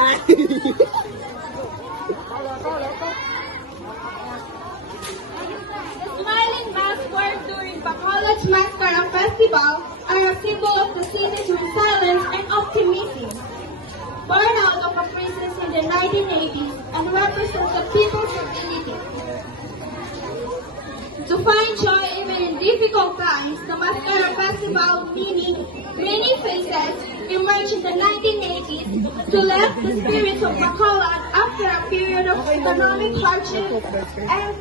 Smiling masks worn during Bacolod's Mascara Festival are a symbol of the city's resilience and optimism. Born out of a crisis in the 1980s and represent the people's ability to find joy even in difficult times. The Mascara Festival, meaning many faces, emerged in the 1980s to lift the spirits of Bacolod after a period of economic hardship and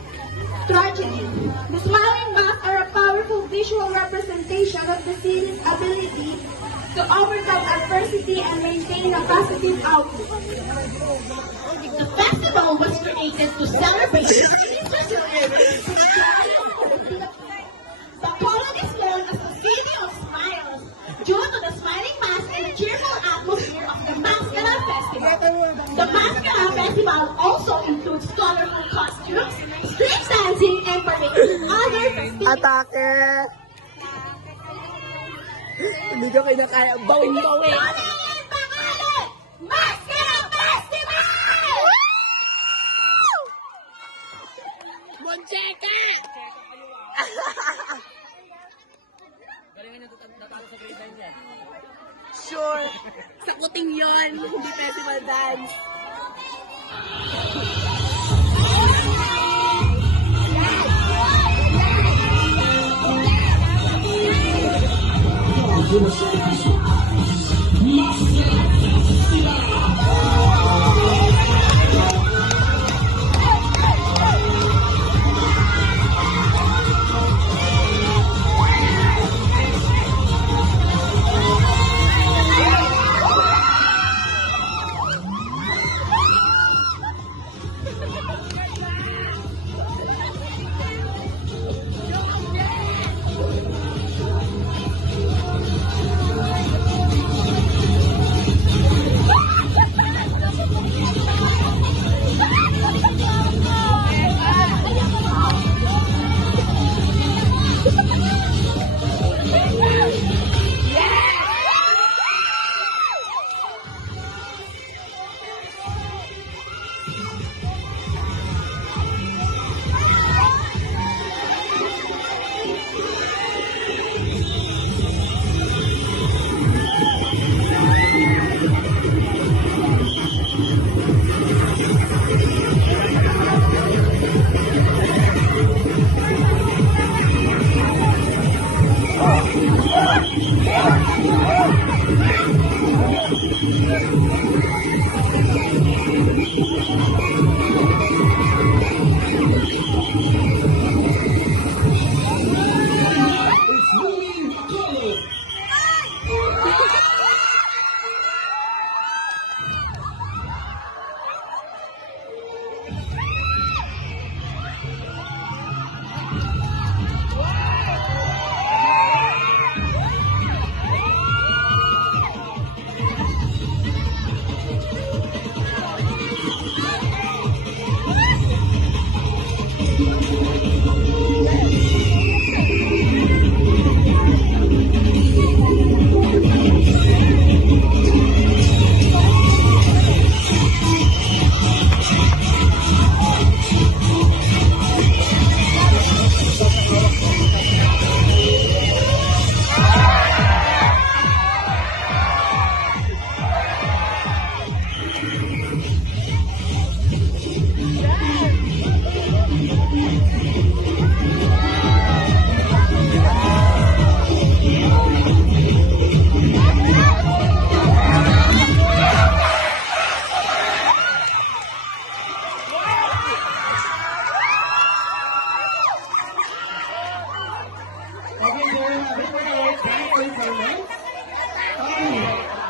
tragedy. The smiling masks are a powerful visual representation of the city's ability to overcome adversity and maintain a positive outlook. The festival was created to celebrate Bacolod is known as the city of smiles due to the smiling mask and the cheerful atmosphere of the Mascara Festival. The Mascara Festival also includes colorful costumes, street dancing, and parades. Other festivities. Atake! Hindi ko kayo nakaya. Bawing-bawing! Tuloy Bacolod! Mascara Festival! Moncheka! Sure! Sakuting yon, hindi festival dance.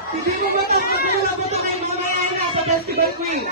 Hindi mo ba tapos na pinalaboto kayo mga mayayana sa Festival Queen?